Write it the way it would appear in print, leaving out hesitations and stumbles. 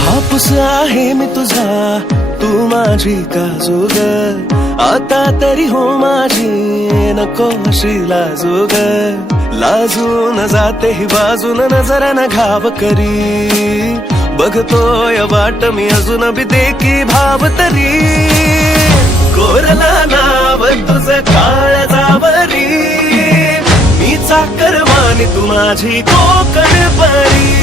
हापूस आहे मी तुझा, तू माझी काजूग, आता तरी हो माझी, नको अशी लाजूग. लाजून जाते ही बाजून नजरानं घाव करी, बघतोय वाट मी अजून बी देखी भाव तरी. कोरला नाव तुझं काळजावरी, मी चाकर मानी तू माझी कोकण परी.